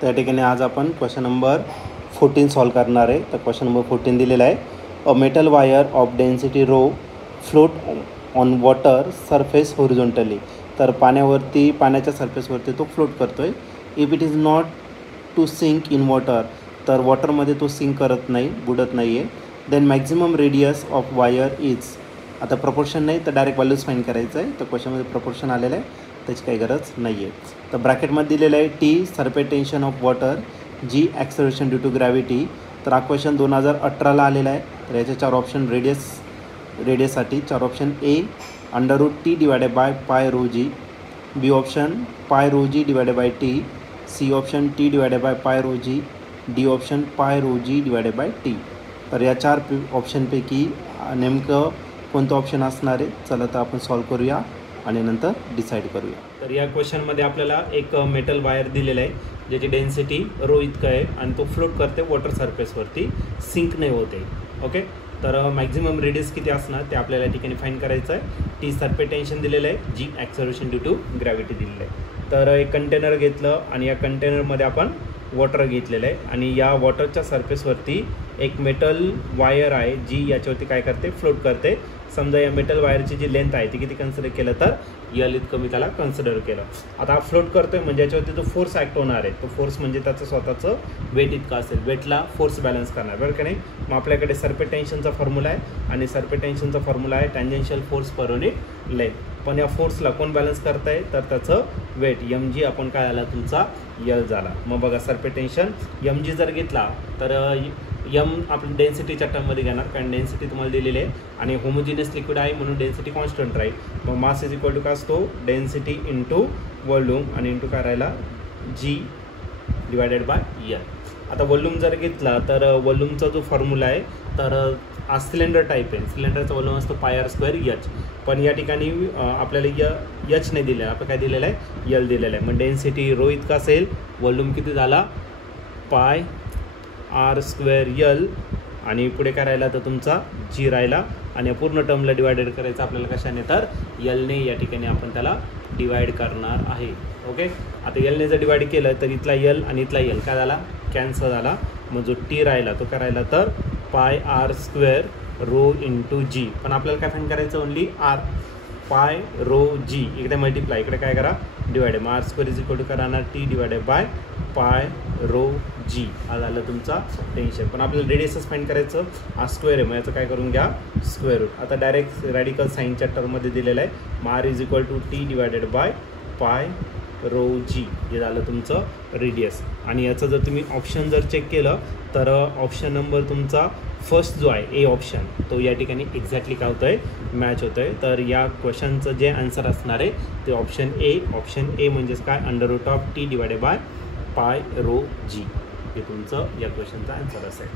त्या ठिकाणी आज आपण क्वेश्चन नंबर 14 सॉल्व करणार आहे. तर क्वेश्चन नंबर 14 दिलेला आहे. A metal wire of density rho float on water surface horizontally. तर पाण्याच्या सरफेसवरती तो फ्लोट करतो आहे. If it is not to sink in water, तर वॉटरमध्ये तो सिंक करत नाही, बुडत नाही आहे. Then maximum radius of wire is. आता प्रपोर्शन नाही तर डायरेक्ट व्हॅल्यूज फाईंड करायचं आहे. तर क्वेश्चनमध्ये प्रपोर्शन आलेलं आहे, त्याची काही गरज नाही आहे. तर ब्रॅकेटमध्ये दिलेलं आहे T surface tension of water, G acceleration due to gravity. तर हा क्वेश्चन 2018ला आलेला आहे. तर याचे 4 ऑप्शन रेडियससाठी 4 option A √T divided by pi rho G, B option pi rho G divided by T, C option T divided by pi rho G, D option pi rho G divided by T. तर या 4 ऑप्शनपैकी नेमकं कोणतं option असणार आहे? चला तर आपण solve करूया आणि नंतर डिसाईड करूया. तर या क्वेश्चनमध्ये आपल्याला एक मेटल वायर दिलेला आहे, ज्याची डेन्सिटी रो इतकं आहे आणि तो फ्लोट करते वॉटर सरफेसवरती, सिंक नाही होते. ओके, तर मॅक्झिमम रेडियस किती असणार ते आपल्याला या ठिकाणी फाईंड करायचं आहे. टी सरफेस टेन्शन दिलेलं आहे, जी ॲक्सलरेशन ड्यू टू ग्रॅव्हिटी दिलेलं आहे. तर एक कंटेनर घेतलं आणि या कंटेनरमध्ये आपण वॉटर घेतलेलं आहे आणि या वॉटरच्या सरफेसवरती एक मेटल वायर आहे, जी याच्यावरती काय करते, फ्लोट करते. समजा या मेटल वायरची जी लेंथ आहे ती किती कन्सिडर केलं, तर यल इतकं मी त्याला कन्सिडर केलं. आता हा फ्लोट करतोय म्हणजे याच्यावरती जो फोर्स ॲक्ट होणार आहे, तो फोर्स म्हणजे त्याचं स्वतःचं वेट इतकं असेल. वेटला फोर्स बॅलन्स करणार, बरं का नाही. मग आपल्याकडे सरफेस टेन्शनचा फॉर्म्युला आहे आणि सरफेस टेन्शनचा फॉर्म्युला आहे tangential force per unit length. पण या फोर्सला कोण बॅलन्स करताय, तर त्याचं वेट mg आपण काय आला, तुमचा यल झाला. मग बघा सरफेस टेन्शन mg जर घेतला तर आपण डेन्सिटीच्या टर्ममध्ये घेणार, कारण डेन्सिटी तुम्हाला दिलेली आहे आणि होमोजिनियस लिक्विड आहे म्हणून डेन्सिटी कॉन्स्टंट राहील. मग मास इज इक्वल टू काय असतो, डेन्सिटी इंटू व्हॉल्यूम आणि इंटू काय राहिला, g डिवायडेड बाय यल. आता व्हॉल्यूम जर घेतला तर व्हॉल्यूमचा जो फॉर्म्युला आहे, तर हा सिलेंडर टाईप आहे, सिलेंडरचा व्हॉल्यूम असतो πr²h. पण या ठिकाणी आपल्याला h नाही दिलेला, आपण काय दिलेलं आहे, यल दिलेलं आहे. मग डेन्सिटी रो इतका असेल, व्हॉल्यूम किती झाला, πr²l आणि पुढे काय राहिला, तर तुमचा g राहिला आणि पूर्ण टर्मला डिवायडेड करायचं आपल्याला कशाने, तर यलने. या ठिकाणी आपण त्याला डिवाइड करणार आहे. ओके, आता यलने जर डिवाइड केलं तर इथला यल आणि इथला यल काय झाला, कॅन्सल झाला. मग जो टी राहिला तो काय राहिला, तर πr² रो इंटू जी. पण आपल्याला काय फाईंड करायचं, only R. Pi rho G इकडे मल्टिप्लाय, इकडे काय करा, डिवाइड. मग r² इज इक्वल टू कराणार T divided by pi rho G. हा झालं तुमचा टेन्शन. पण आपल्याला रेडियसच फाईंड करायचं, हा स्क्वेअर आहे, मग याचं काय करून घ्या, स्क्वेअर रूट. आता डायरेक्ट रॅडिकल साईनच्या टर्ममध्ये दिलेलं आहे. मग r is equal to T divided by pi rho g. हे झालं तुमचं रेडियस. आणि याचं जर तुम्ही ऑप्शन जर चेक केलं तर ऑप्शन नंबर तुमचा फर्स्ट जो आहे, ए ऑप्शन, तो या ठिकाणी एक्झॅक्टली काय होतं आहे, मॅच होतं आहे. तर या क्वेश्चनचं जे आन्सर असणार आहे ते ऑप्शन ए म्हणजेच काय, √T divided by pi rho g. हे तुमचं या क्वेश्चनचा आन्सर असेल.